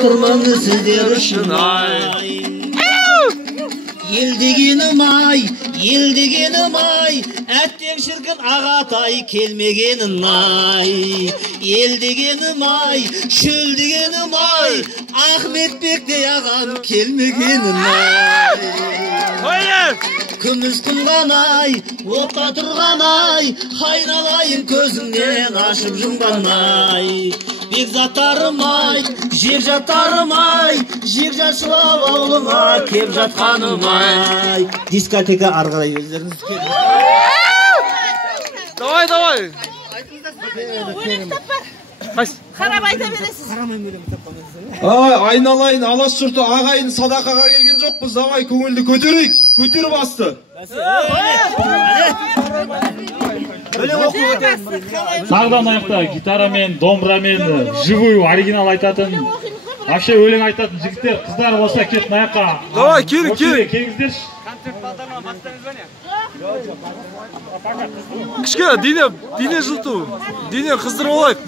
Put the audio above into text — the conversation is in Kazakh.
жатырмын сіздер үшін ай. Ел дегенім ай, әттең шіркін ағатай келмегенін ай. Ел дегенім ай, шөл дегенім ай, Ахметбектей ағам келмегенін ай. Күміс тұнған ай, отта тұрған ай, айналайын көзіңнен ашып жұмған ай. Бекзаттарым ай, жер жаттарым ай, жер жашылап ауылыма кеп жатқаным ай. Дискотека арғарай өздеріңіз келin. Давай. Қарап айта бересіз. Айналайын, алаш жұрты ағайын садақаға келген жоқпыз. Давай көңілді көтерейік. Көтер басты. Сағдан аяқта гитарамен, домбырамен, живую, оригинал айтатын, вообще өлең айтатын жігіттер, қыздар болса кет аяққа. Давай, келin. Келіңіздерші. Кішке, дене жылту. Дене қыздырып алайық.